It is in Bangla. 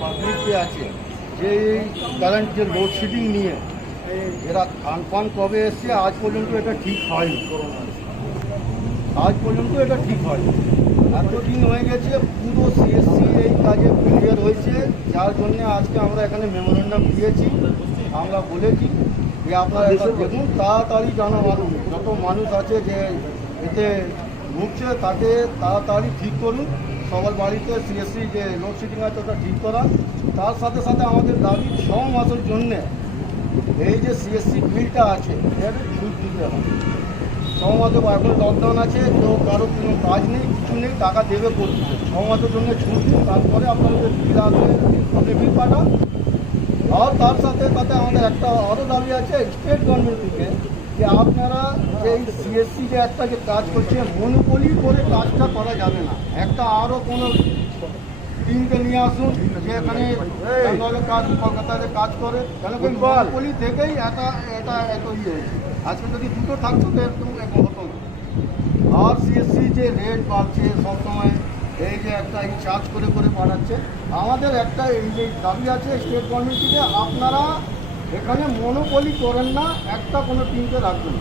পাবলিক যে আছে যে কারেন্ট যে লোডশেডিং নিয়ে এরা কনফার্ম কবে এসছে আজ পর্যন্ত এটা ঠিক হয়নি। আজ পর্যন্ত এটা ঠিক হয়নি। এতদিন হয়ে গেছে, পুরো সিএসসি এই কাজে ফেলিয়ার হয়েছে, যার জন্য আজকে আমরা এখানে মেমোরেন্ডাম দিয়েছি। আমরা বলেছি যে আপনারা এটা দেখুন, তাড়াতাড়ি জানা মানুষ যত মানুষ আছে যে এতে ভুগছে তাকে তাড়াতাড়ি ঠিক করুন। সবার বাড়িতে সিএসসি যে লোডশেডিং আছে ওটা ঠিক করা। তার সাথে সাথে আমাদের দাবি 6 মাসের জন্যে এই যে সিএসসি বিলটা আছে এর ছুট দিতে হবে। 6 মাসে এখন লকডাউন আছে, তো কারো কোনো কাজ নেই, কিছু নেই, টাকা দেবে করতে 6 মাসের জন্য ছুট দিন। তারপরে আপনাদের বিল আসবে, আপনি বিল পাঠান। আর তার সাথে সাথে আমাদের একটা আরও দাবি আছে স্টেট গভর্নমেন্ট থেকে, যে আপনারা এই সিএসসি যে একটা যে কাজ করছে মনোপলি করে কাজটা করা যাবে না। একটা আরও কোনো টিমকে নিয়ে আসুন যে এখানে বেঙ্গলের কাজ কলকাতাতে কাজ করে, কেন কি মনোপলি থেকেই এটা এত হয়েছে। আজকে যদি দুটো থাকতো তো এরকম হতো না। আর সিএসসি যে রেট বাড়ছে সবসময়, এই যে একটা এই চার্জ করে করে বাড়াচ্ছে, আমাদের একটা এই যে দাবি আছে স্টেট গভর্নমেন্ট থেকে, আপনারা এখানে মনোপলি করেন না, একটা কোনো টিমকে রাখবেন।